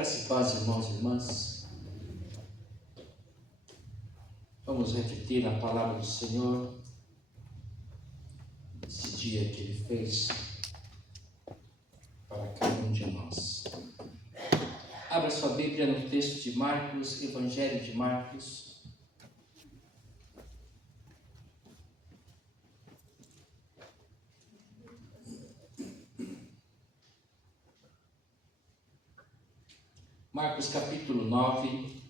Graça e paz, irmãos e irmãs. Vamos refletir na palavra do Senhor, esse dia que Ele fez para cada um de nós. Abra sua Bíblia no texto de Marcos, Evangelho de Marcos. Marcos capítulo 9,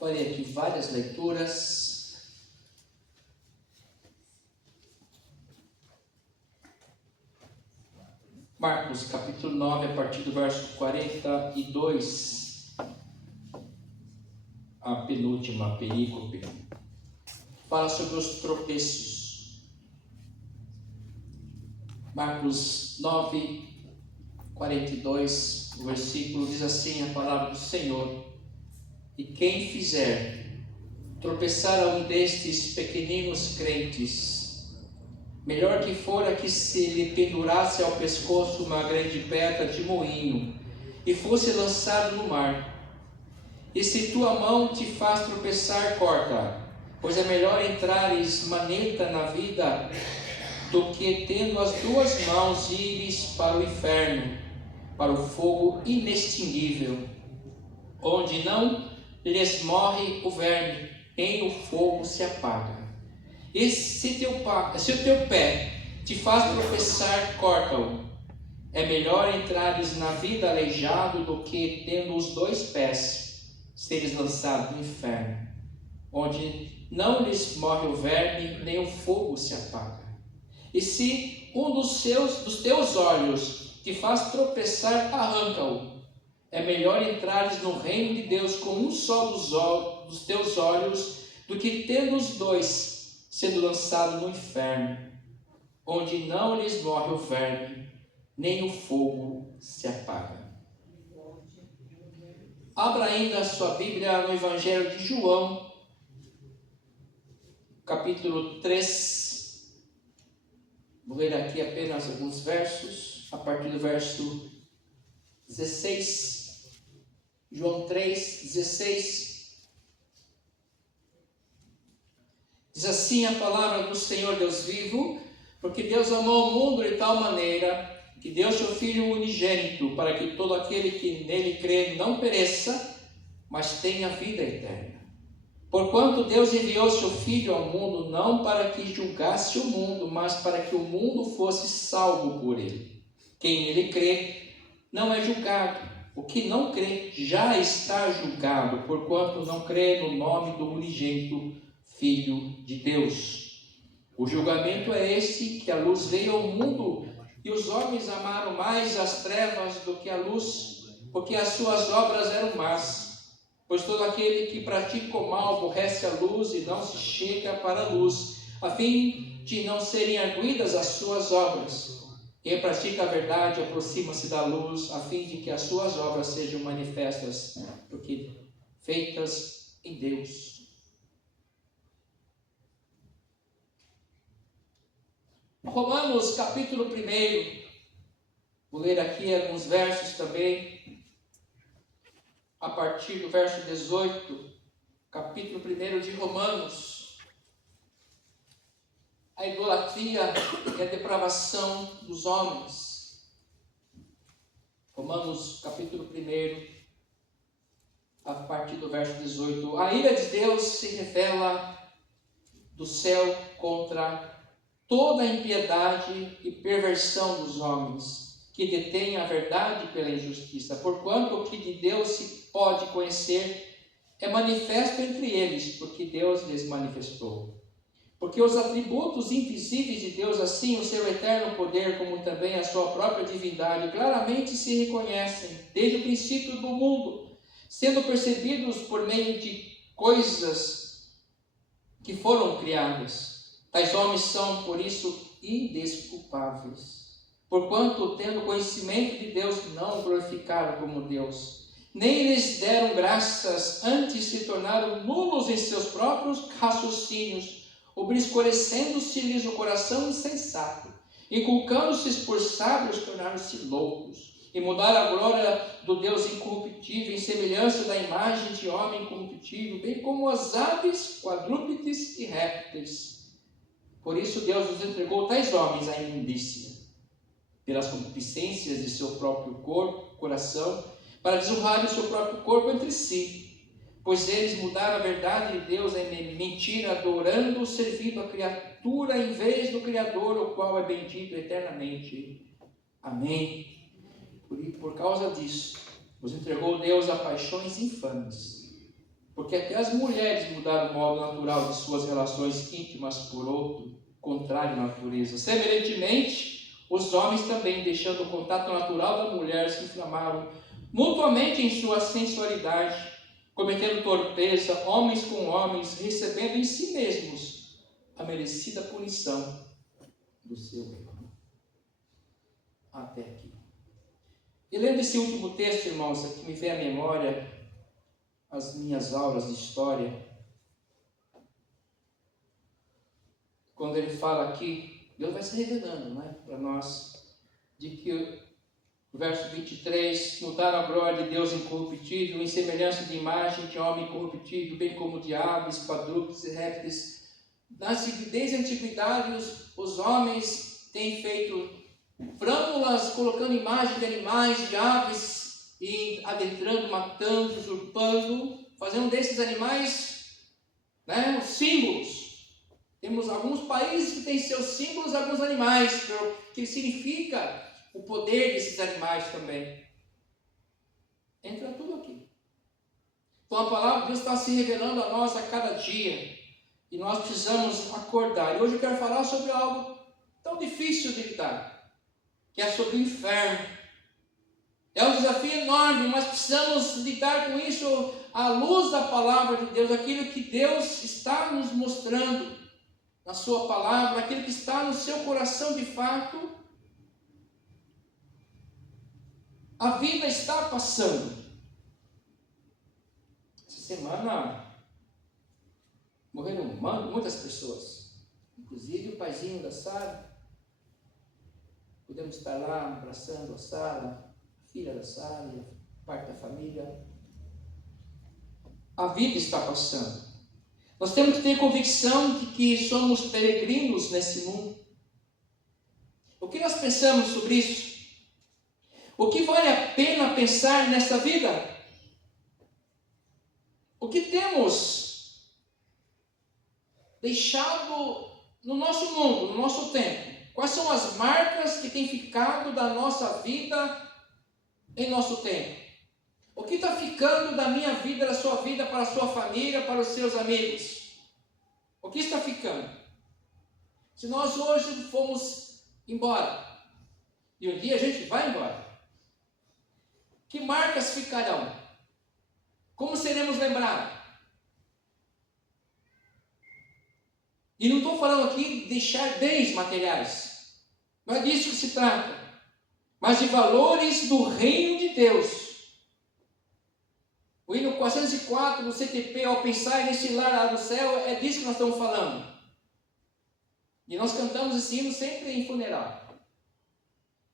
farei aqui várias leituras. Marcos capítulo 9, a partir do verso 42, a penúltima perícope, fala sobre os tropeços. Marcos 9, 42, o versículo diz assim a palavra do Senhor: e quem fizer tropeçar a um destes pequeninos crentes, melhor que fora que se lhe pendurasse ao pescoço uma grande pedra de moinho e fosse lançado no mar. E se tua mão te faz tropeçar, corta, pois é melhor entrares maneta na vida do que, tendo as duas mãos, ires para o inferno, para o fogo inextinguível, onde não lhes morre o verme, nem o fogo se apaga. E se o teu pé te faz tropeçar, corta-o. É melhor entrares na vida aleijado do que, tendo os dois pés, seres lançado no inferno, onde não lhes morre o verme, nem o fogo se apaga. E se um dos teus olhos te faz tropeçar, arranca-o. É melhor entrares no reino de Deus com um só dos teus olhos, do que tendo os dois, sendo lançado no inferno, onde não lhes morre o verme, nem o fogo se apaga. Abra ainda a sua Bíblia no Evangelho de João, capítulo 3. Vou ler aqui apenas alguns versos, a partir do verso 16. João 3, 16. Diz assim a palavra do Senhor Deus vivo: porque Deus amou o mundo de tal maneira que deu seu Filho unigênito, para que todo aquele que nele crê não pereça, mas tenha vida eterna. Porquanto Deus enviou seu Filho ao mundo, não para que julgasse o mundo, mas para que o mundo fosse salvo por ele. Quem nele crê não é julgado. O que não crê já está julgado, porquanto não crê no nome do unigênito Filho de Deus. O julgamento é este, que a luz veio ao mundo, e os homens amaram mais as trevas do que a luz, porque as suas obras eram más. Pois todo aquele que pratica o mal aborrece a luz e não se chega para a luz, a fim de não serem arguidas as suas obras. Quem pratica a verdade aproxima-se da luz, a fim de que as suas obras sejam manifestas, porque feitas em Deus. Romanos capítulo 1, vou ler aqui alguns versos também, a partir do verso 18, capítulo 1 de Romanos. A idolatria e a depravação dos homens. Romanos capítulo 1, a partir do verso 18. A ira de Deus se revela do céu contra toda a impiedade e perversão dos homens, que detêm a verdade pela injustiça. Porquanto o que de Deus se pode conhecer é manifesto entre eles, porque Deus lhes manifestou. Porque os atributos invisíveis de Deus, assim o seu eterno poder, como também a sua própria divindade, claramente se reconhecem desde o princípio do mundo, sendo percebidos por meio de coisas que foram criadas. Tais homens são, por isso, indesculpáveis, porquanto, tendo conhecimento de Deus, não o glorificaram como Deus, nem lhes deram graças, antes se tornaram nulos em seus próprios raciocínios, obscurecendo-se-lhes o coração insensato, inculcando-se por sábios, tornaram-se loucos, e mudaram a glória do Deus incorruptível em semelhança da imagem de homem incorruptível, bem como as aves, quadrúpedes e répteis. Por isso Deus os entregou tais homens à imundícia, pelas concupiscências de seu próprio corpo, coração, para desonrarem o seu próprio corpo entre si. Pois eles mudaram a verdade de Deus em mentira, adorando, servindo a criatura em vez do Criador, o qual é bendito eternamente. Amém. Por causa disso, os entregou Deus a paixões infames, porque até as mulheres mudaram o modo natural de suas relações íntimas por outro, contrário à natureza. Semelhantemente, os homens também, deixando o contato natural da mulher, se inflamaram mutuamente em sua sensualidade, cometendo torpeza, homens com homens, recebendo em si mesmos a merecida punição do seu erro. Até aqui. E lendo esse último texto, irmãos, aqui me vem à memória as minhas aulas de história. Quando ele fala aqui, Deus vai se revelando, né, para nós, de que o verso 23, mudaram a glória de Deus incorruptível, em semelhança de imagem de homem incorruptível, bem como de aves, quadrúpedes e répteis. Desde a antiguidade, os homens têm feito frâmulas, colocando imagem de animais, de aves, e adentrando, matando, usurpando, fazendo desses animais, né, os símbolos. Temos alguns países que têm seus símbolos, alguns animais, que significa o poder desses animais também. Entra tudo aqui. Então a palavra de Deus está se revelando a nós a cada dia. E nós precisamos acordar. E hoje eu quero falar sobre algo tão difícil de lidar, que é sobre o inferno. É um desafio enorme, mas precisamos lidar com isso à luz da palavra de Deus, aquilo que Deus está nos mostrando na sua palavra, aquilo que está no seu coração de fato. A vida está passando. Essa semana morreram muitas pessoas, inclusive o paizinho da Sara. Podemos estar lá abraçando a Sara, a filha da Sara, parte da família. A vida está passando. Nós temos que ter convicção de que somos peregrinos nesse mundo. O que nós pensamos sobre isso? O que vale a pena pensar nessa vida? O que temos deixado no nosso mundo, no nosso tempo? Quais são as marcas que têm ficado da nossa vida em nosso tempo? O que está ficando da minha vida, da sua vida, para a sua família, para os seus amigos? O que está ficando? Se nós hoje formos embora, e um dia a gente vai embora, que marcas ficarão? Como seremos lembrados? E não estou falando aqui de deixar bens materiais. Não é disso que se trata. Mas de valores do reino de Deus. O hino 404 do CTP, ao pensar nesse lar lá do céu, é disso que nós estamos falando. E nós cantamos esse hino sempre em funeral.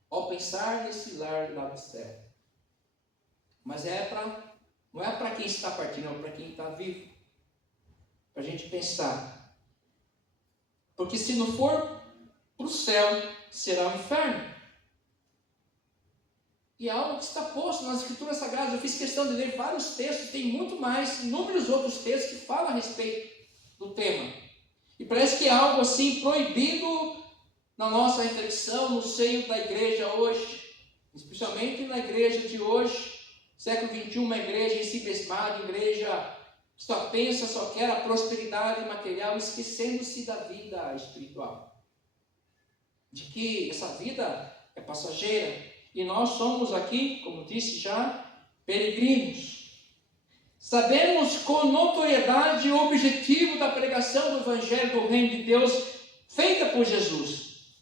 Ao pensar nesse lar lá do céu. Mas não é para quem está partindo, é para quem está vivo. Para a gente pensar. Porque se não for para o céu, será o inferno. E é algo que está posto nas Escrituras Sagradas. Eu fiz questão de ler vários textos, tem muito mais, inúmeros outros textos que falam a respeito do tema. E parece que é algo assim proibido na nossa reflexão, no seio da igreja hoje. Especialmente na igreja de hoje. Século XXI, uma igreja ensimismada, igreja que só pensa, só quer a prosperidade material, esquecendo-se da vida espiritual. De que essa vida é passageira. E nós somos aqui, como disse já, peregrinos. Sabemos com notoriedade o objetivo da pregação do Evangelho do Reino de Deus, feita por Jesus,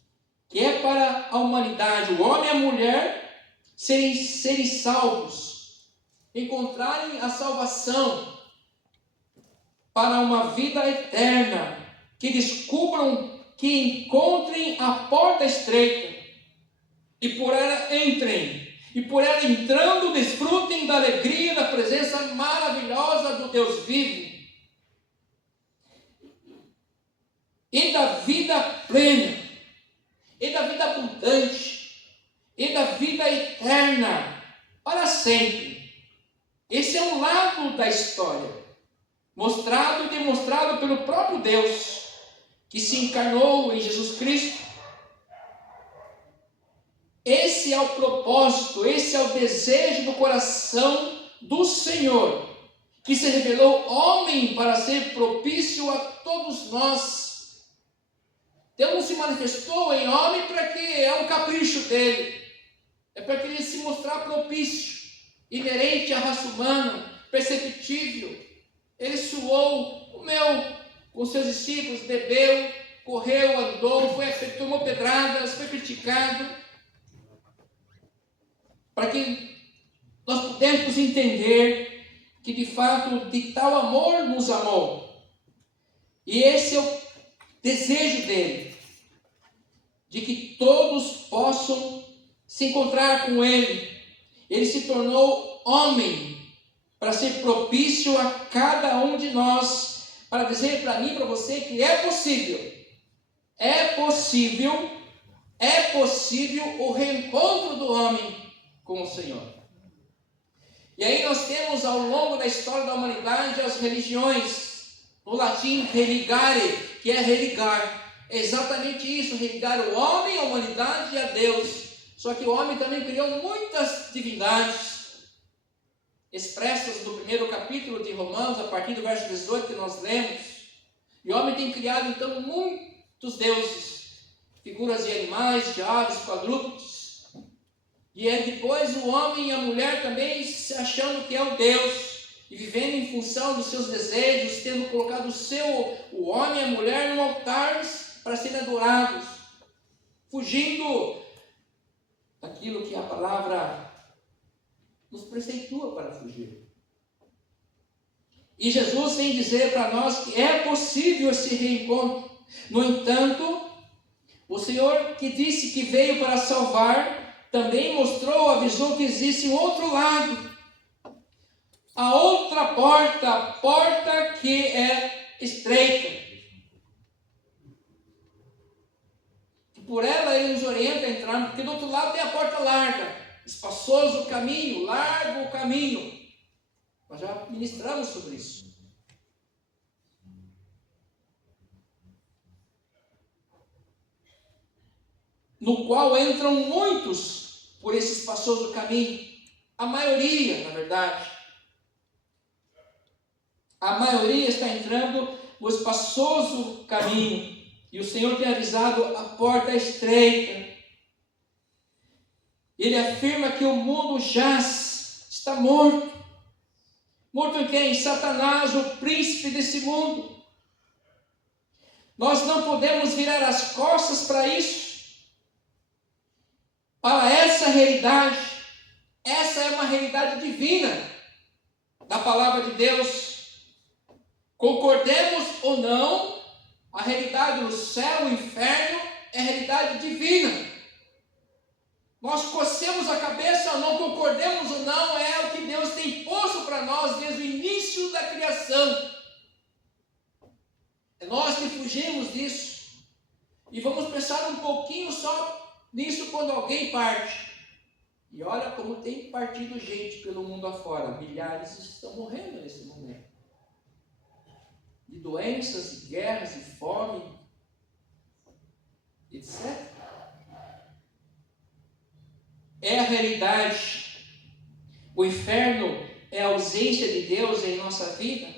que é para a humanidade, o homem e a mulher, serem salvos, encontrarem a salvação para uma vida eterna, que descubram, que encontrem a porta estreita e por ela entrem e por ela entrando, desfrutem da alegria da presença maravilhosa do Deus vivo e da vida plena, e da vida abundante, e da vida eterna, para sempre. Esse é um lado da história, mostrado e demonstrado pelo próprio Deus, que se encarnou em Jesus Cristo. Esse é o propósito, esse é o desejo do coração do Senhor, que se revelou homem para ser propício a todos nós. Deus não se manifestou em homem para que é um capricho dele, é para que ele se mostrar propício, inerente à raça humana, perceptível. Ele suou, comeu com seus discípulos, bebeu, correu, andou, tomou pedradas, foi criticado, para que nós pudéssemos entender que de fato de tal amor nos amou. E esse é o desejo dele, de que todos possam se encontrar com ele. Ele se tornou homem para ser propício a cada um de nós, para dizer para mim e para você que é possível o reencontro do homem com o Senhor. E aí nós temos ao longo da história da humanidade as religiões, no latim religare, que é religar. É exatamente isso, religar o homem, a humanidade e a Deus. Só que o homem também criou muitas divindades, expressas no primeiro capítulo de Romanos, a partir do verso 18 que nós lemos. E o homem tem criado então muitos deuses, figuras de animais, de aves, quadrúpedes. E aí depois o homem e a mulher também se achando que é o Deus, e vivendo em função dos seus desejos, tendo colocado o homem e a mulher no altar para serem adorados, fugindo daquilo que a palavra nos preceitua para fugir. E Jesus vem dizer para nós que é possível esse reencontro. No entanto, o Senhor que disse que veio para salvar, também mostrou, avisou que existe um outro lado, a outra porta, a porta que é estreita. Por ela ele nos orienta a entrar, porque do outro lado tem a porta larga, espaçoso o caminho, largo o caminho. Nós já ministramos sobre isso. No qual entram muitos por esse espaçoso caminho. A maioria, na verdade. A maioria está entrando no espaçoso caminho. E o Senhor tem avisado, a porta é estreita. Ele afirma que o mundo jaz, está morto. Morto em quem? Satanás, o príncipe desse mundo. Nós não podemos virar as costas para isso, para essa realidade. Essa é uma realidade divina da palavra de Deus. Concordemos ou não, a realidade do céu, o inferno, é realidade divina. Nós cocemos a cabeça ou não, concordemos ou não, é o que Deus tem posto para nós desde o início da criação. É nós que fugimos disso. E vamos pensar um pouquinho só nisso quando alguém parte. E olha como tem partido gente pelo mundo afora. Milhares estão morrendo nesse momento. De doenças, de guerras, de fome, etc. É a realidade. O inferno é a ausência de Deus em nossa vida,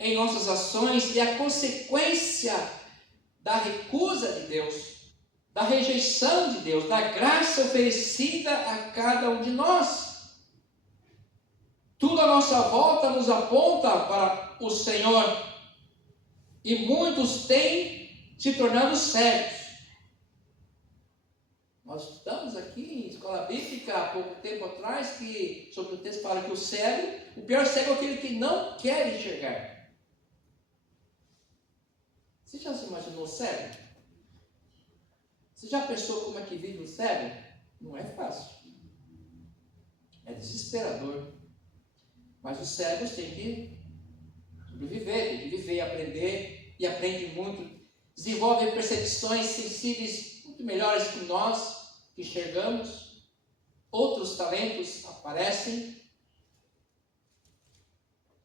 em nossas ações, e a consequência da recusa de Deus, da rejeição de Deus, da graça oferecida a cada um de nós. Tudo à nossa volta nos aponta para o Senhor, e muitos têm se tornado cegos. Nós estamos aqui em escola bíblica há pouco tempo atrás, que sobre o texto fala que o pior cego é aquele que não quer enxergar. Você já se imaginou cego? Você já pensou como é que vive o cego? Não é fácil. É desesperador. Mas os cegos têm que sobreviver, têm que viver, aprender, e aprendem muito. Desenvolvem percepções sensíveis muito melhores que nós, que enxergamos. Outros talentos aparecem.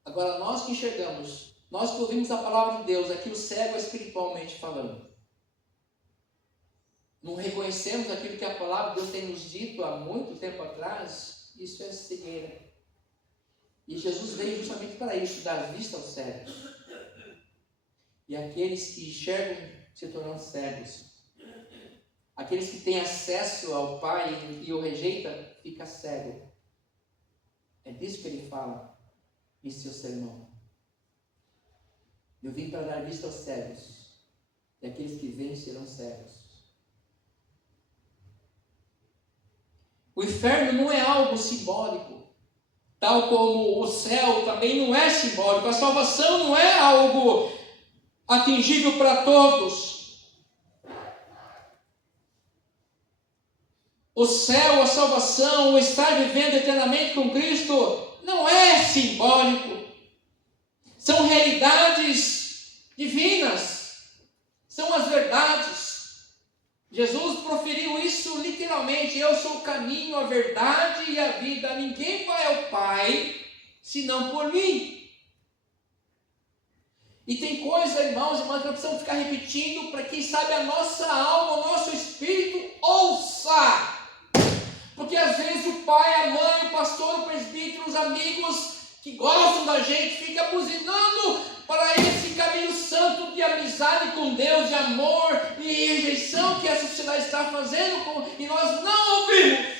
Agora, nós que enxergamos, nós que ouvimos a palavra de Deus, aqui o cego é espiritualmente falando, não reconhecemos aquilo que a palavra de Deus tem nos dito há muito tempo atrás, isso é cegueira. E Jesus veio justamente para isso, dar vista aos cegos. E aqueles que enxergam se tornam cegos. Aqueles que têm acesso ao Pai e o rejeita, fica cego. É disso que ele fala em seu sermão. Eu vim para dar vista aos cegos, e aqueles que veem serão cegos. O inferno não é algo simbólico, tal como o céu também não é simbólico. A salvação não é algo atingível para todos. O céu, a salvação, o estar vivendo eternamente com Cristo não é simbólico. São realidades divinas. São as verdades. Jesus proferiu isso literalmente: eu sou o caminho, a verdade e a vida. Ninguém vai ao Pai senão por mim. E tem coisa, irmãos e irmãs, que nós precisamos ficar repetindo para quem sabe a nossa alma, o nosso espírito ouça. Porque às vezes o pai, a mãe, o pastor, o presbítero, os amigos que gostam da gente ficam buzinando para esse caminho santo de amizade com Deus, de amor e rejeição que essa sociedade está fazendo, e nós não ouvimos.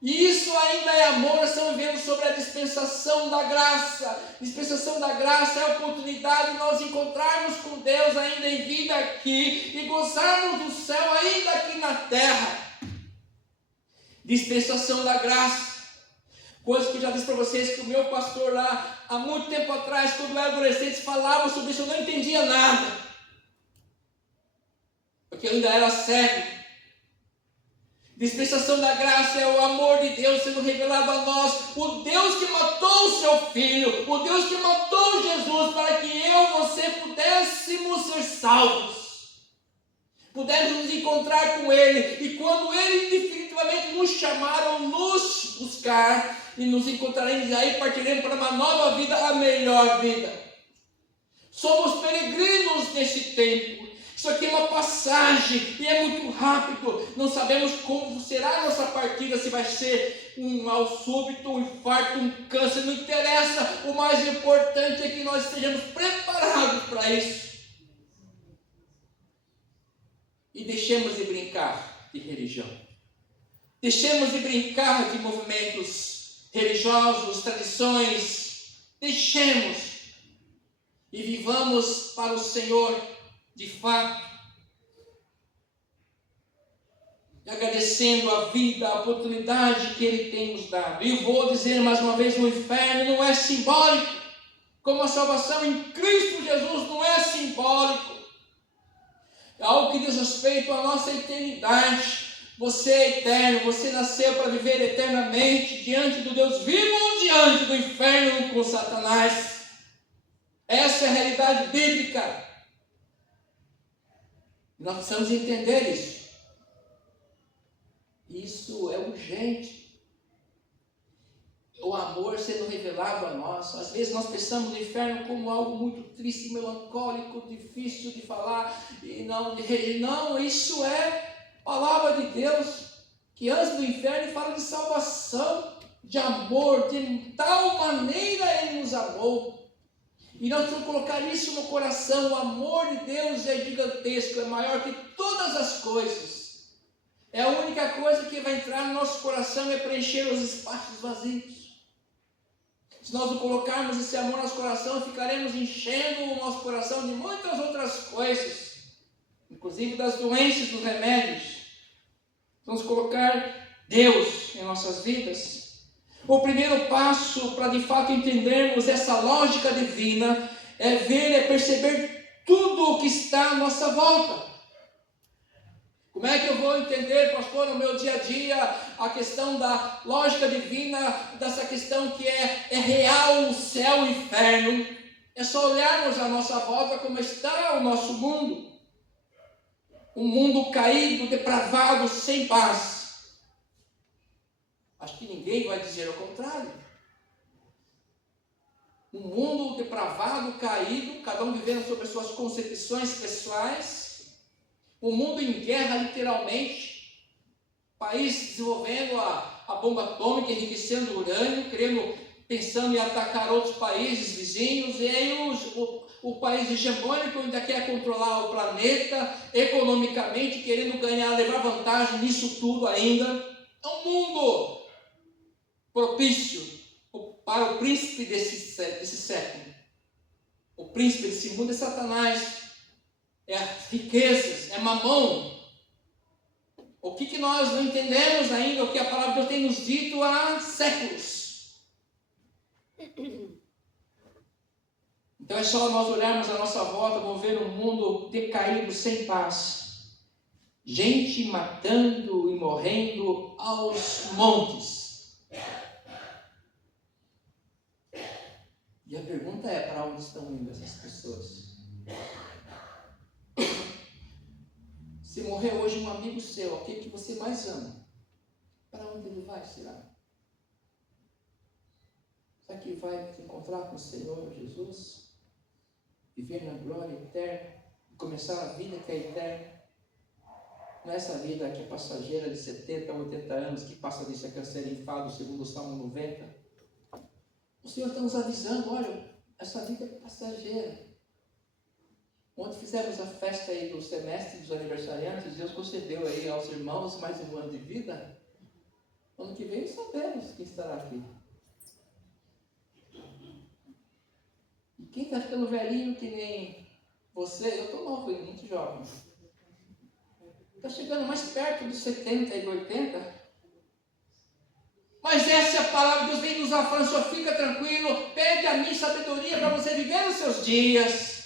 E isso ainda é amor. Nós estamos vendo sobre a dispensação da graça. Dispensação da graça é a oportunidade de nós encontrarmos com Deus ainda em vida aqui e gozarmos do céu ainda aqui na terra. Dispensação da graça. Coisa que eu já disse para vocês, que o meu pastor lá, há muito tempo atrás, quando eu era adolescente, falava sobre isso, eu não entendia nada. Porque eu ainda era cego. Dispensação da graça é o amor de Deus sendo revelado a nós. O Deus que matou o seu Filho, o Deus que matou Jesus para que eu e você pudéssemos ser salvos. Pudéssemos nos encontrar com Ele. E quando Ele definitivamente nos chamaram, nos buscar, e nos encontraremos aí, partiremos para uma nova vida, a melhor vida. Somos peregrinos nesse tempo. Isso aqui é uma passagem e é muito rápido. Não sabemos como será a nossa partida, se vai ser um mal súbito, um infarto, um câncer, não interessa. O mais importante é que nós estejamos preparados para isso. E deixemos de brincar de religião. Deixemos de brincar de movimentos religiosos, tradições. Deixemos. E vivamos para o Senhor de fato, e agradecendo a vida, a oportunidade que Ele tem nos dado. E vou dizer mais uma vez, o inferno não é simbólico, como a salvação em Cristo Jesus não é simbólico. É algo que diz respeito à nossa eternidade. Você é eterno, você nasceu para viver eternamente diante do Deus vivo ou diante do inferno com Satanás. Essa é a realidade bíblica. Nós precisamos entender isso. Isso é urgente. O amor sendo revelado a nós. Às vezes nós pensamos no inferno como algo muito triste, melancólico, difícil de falar. E não, isso é palavra de Deus, que antes do inferno fala de salvação, de amor, de tal maneira Ele nos amou. E nós precisamos colocar isso no coração. O amor de Deus é gigantesco, é maior que todas as coisas. É a única coisa que vai entrar no nosso coração, é preencher os espaços vazios. Se nós não colocarmos esse amor no nosso coração, ficaremos enchendo o nosso coração de muitas outras coisas, inclusive das doenças, dos remédios. Vamos colocar Deus em nossas vidas. O primeiro passo para de fato entendermos essa lógica divina é ver, é perceber tudo o que está à nossa volta. Como é que eu vou entender, pastor, no meu dia a dia, a questão da lógica divina, dessa questão que é real o céu e o inferno? É só olharmos à nossa volta como está o nosso mundo. Um mundo caído, depravado, sem paz. Acho que ninguém vai dizer o contrário. Um mundo depravado, caído, cada um vivendo sobre as suas concepções pessoais. Um mundo em guerra, literalmente. País desenvolvendo a bomba atômica, enriquecendo o urânio, pensando em atacar outros países vizinhos. E aí o país hegemônico ainda quer controlar o planeta economicamente, querendo ganhar, levar vantagem nisso tudo ainda. É um mundo propício para o príncipe desse século. O príncipe desse mundo é Satanás. É as riquezas, é mamão. O que nós não entendemos ainda, o que a palavra de Deus tem nos dito há séculos. Então é só nós olharmos à nossa volta, vamos ver um mundo decaído, sem paz. Gente matando e morrendo aos montes. E a pergunta é, para onde estão indo essas pessoas? Se morrer hoje um amigo seu, aquele que você mais ama, para onde ele vai, será? Será que vai se encontrar com o Senhor Jesus? Viver na glória eterna? Começar a vida que é eterna? Não é essa vida que é passageira de 70 a 80 anos, que passa de ser cancerífado, segundo o Salmo 90. O Senhor está nos avisando, olha, essa vida é passageira. Ontem fizemos a festa aí do semestre dos aniversariantes, Deus concedeu aí aos irmãos mais um ano de vida. Ano que vem sabemos quem estará aqui. E quem está ficando velhinho que nem você, eu estou novo, muito jovem. Está chegando mais perto dos 70 e 80. Mas essa é a palavra de Deus, vem nos falando, só fica tranquilo, pede a mim sabedoria para você viver os seus dias.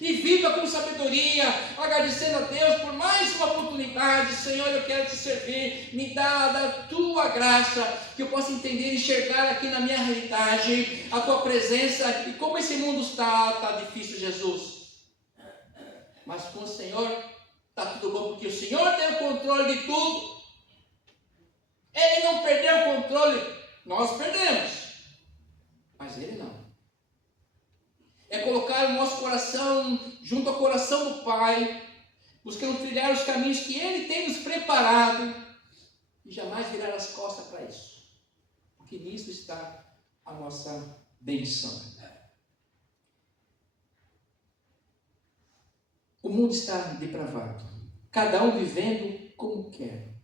E viva com sabedoria, agradecendo a Deus por mais uma oportunidade. Senhor, eu quero te servir, me dá da tua graça, que eu possa entender e enxergar aqui na minha realidade a tua presença e como esse mundo está difícil, Jesus. Mas com o Senhor está tudo bom, porque o Senhor tem o controle de tudo. Ele não perdeu o controle, nós perdemos, mas Ele não. É colocar o nosso coração junto ao coração do Pai, buscando trilhar os caminhos que Ele tem nos preparado e jamais virar as costas para isso, porque nisso está a nossa benção. O mundo está depravado, cada um vivendo como quer.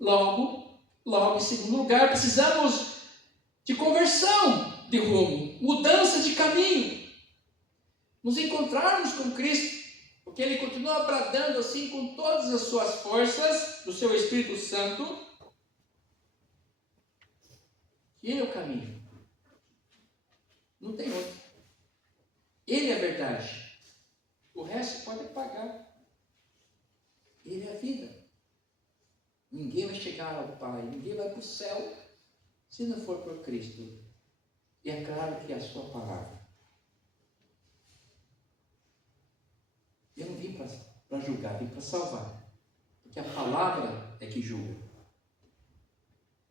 Logo, em segundo lugar, precisamos de conversão de rumo, mudança de caminho. Nos encontrarmos com Cristo, porque Ele continua bradando assim com todas as suas forças, do seu Espírito Santo, que Ele é o caminho, não tem outro. Ele é a verdade, o resto pode pagar. Ele é a vida. Ninguém vai chegar ao Pai, ninguém vai para o céu, se não for por Cristo. E é claro que é a sua palavra. Eu não vim para julgar, vim para salvar. Porque a palavra é que julga.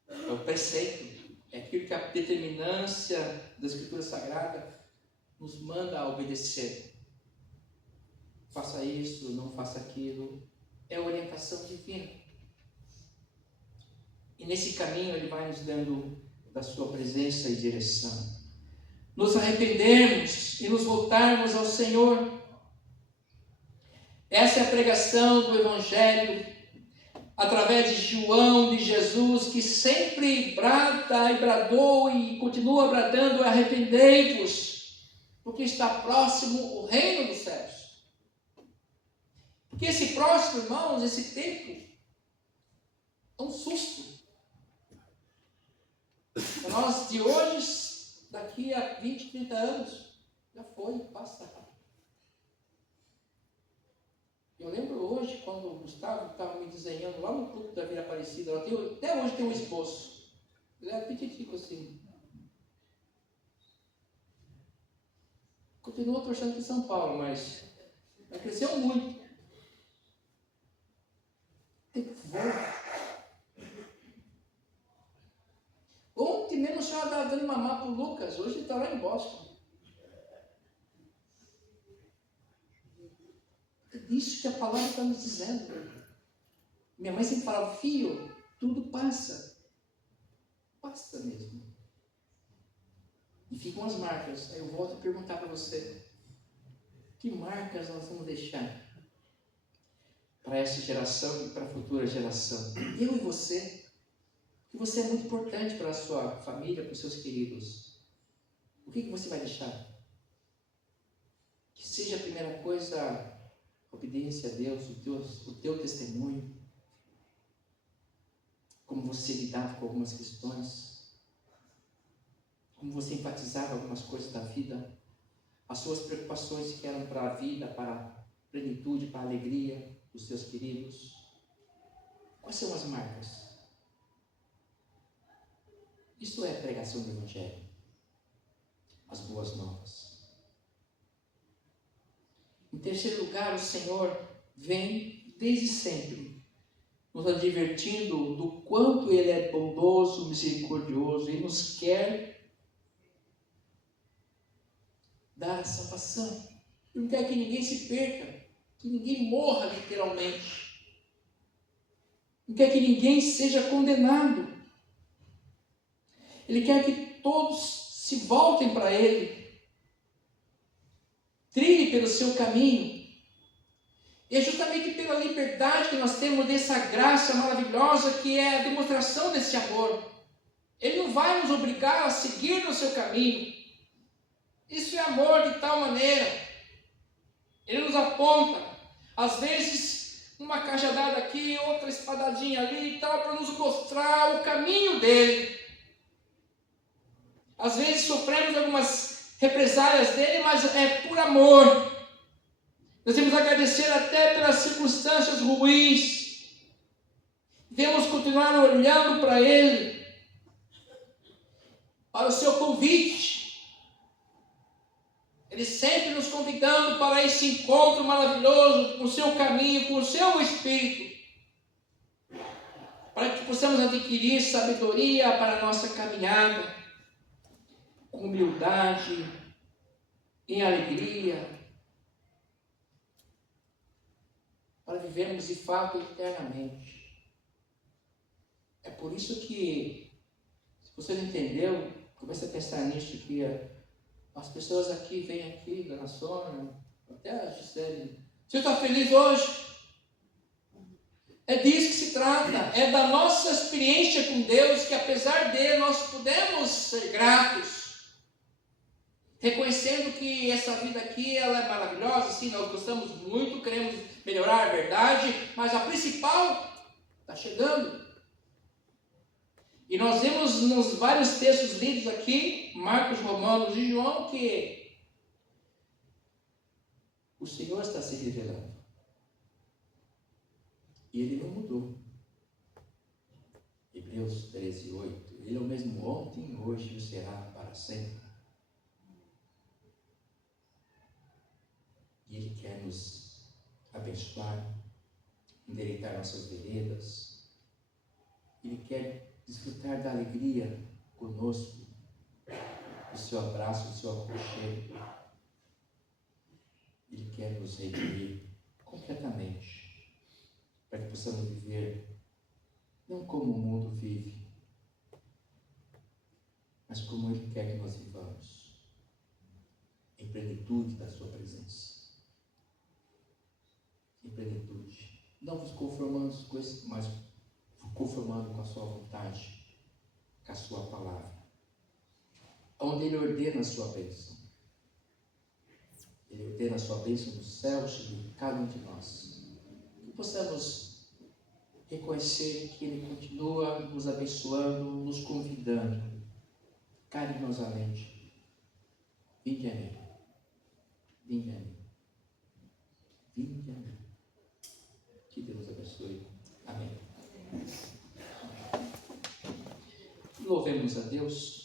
É o preceito, é aquilo que a determinância da Escritura Sagrada nos manda a obedecer. Faça isso, não faça aquilo. É a orientação divina. E nesse caminho Ele vai nos dando da sua presença e direção. Nos arrependermos e nos voltarmos ao Senhor. Essa é a pregação do Evangelho, através de João, de Jesus, que sempre brada e bradou e continua bradando: arrependei-vos, porque está próximo o reino dos céus. Porque esse próximo, irmãos, esse tempo, é um susto. Para nós de hoje, daqui a 20, 30 anos, já foi, passa. Eu lembro hoje, quando o Gustavo estava me desenhando lá no clube da Vila Aparecida, até hoje tem um esboço. Ele era petitico assim. Continua torcendo para São Paulo, mas cresceu muito. Ontem mesmo o senhor estava dando mamar para o Lucas, hoje ele está lá em Boston. É isso que a palavra está nos dizendo. Minha mãe sempre falava, filho, tudo passa. Passa mesmo. E ficam as marcas. Aí eu volto a perguntar para você, que marcas nós vamos deixar para essa geração e para a futura geração? Eu e você. Que você é muito importante para a sua família, para os seus queridos. O que você vai deixar? Que seja a primeira coisa a obediência a Deus, o teu testemunho, como você lidava com algumas questões, como você enfatizava algumas coisas da vida, as suas preocupações que eram para a vida, para a plenitude, para a alegria dos seus queridos. Quais são as marcas? Isso é a pregação do Evangelho, as boas novas. Em terceiro lugar, o Senhor vem desde sempre, nos advertindo do quanto Ele é bondoso, misericordioso e nos quer dar a salvação. Ele não quer que ninguém se perca, que ninguém morra literalmente. Não quer que ninguém seja condenado. Ele quer que todos se voltem para Ele, trilhem pelo seu caminho. E é justamente pela liberdade que nós temos dessa graça maravilhosa que é a demonstração desse amor. Ele não vai nos obrigar a seguir no seu caminho. Isso é amor de tal maneira. Ele nos aponta, às vezes, uma cajadada aqui, outra espadadinha ali e tal, para nos mostrar o caminho dele. Às vezes sofremos algumas represálias dele, mas é por amor. Nós temos que agradecer até pelas circunstâncias ruins. Devemos continuar olhando para ele, para o seu convite. Ele sempre nos convidando para esse encontro maravilhoso com o seu caminho, com o seu Espírito, para que possamos adquirir sabedoria para a nossa caminhada, com humildade, em alegria, para vivermos de fato eternamente. É por isso que, se você não entendeu, comece a pensar nisso, que as pessoas aqui, vêm aqui, Dona Sônia, até a Gisele, você está feliz hoje? É disso que se trata, é da nossa experiência com Deus, que apesar dele nós podemos ser gratos, reconhecendo que essa vida aqui ela é maravilhosa, sim, nós gostamos muito, queremos melhorar a verdade, mas a principal está chegando. E nós vemos nos vários textos lidos aqui, Marcos, Romanos e João, que o Senhor está se revelando. E Ele não mudou. Hebreus 13, 8. Ele é o mesmo ontem, hoje e será para sempre. E Ele quer nos abençoar, endireitar nossas veredas. Ele quer desfrutar da alegria conosco, do seu abraço, do seu aconchego. Ele quer nos redimir completamente, para que possamos viver não como o mundo vive, mas como Ele quer que nós vivamos, em plenitude da sua presença. Em plenitude, não vos conformando com isso, mas conformando com a sua vontade, com a sua palavra, onde Ele ordena a sua bênção. Ele ordena a sua bênção no céu sobre cada um de nós. Que possamos reconhecer que Ele continua nos abençoando, nos convidando carinhosamente. Vinde a mim. Vinde a mim. Vinde a mim. Louvemos a Deus.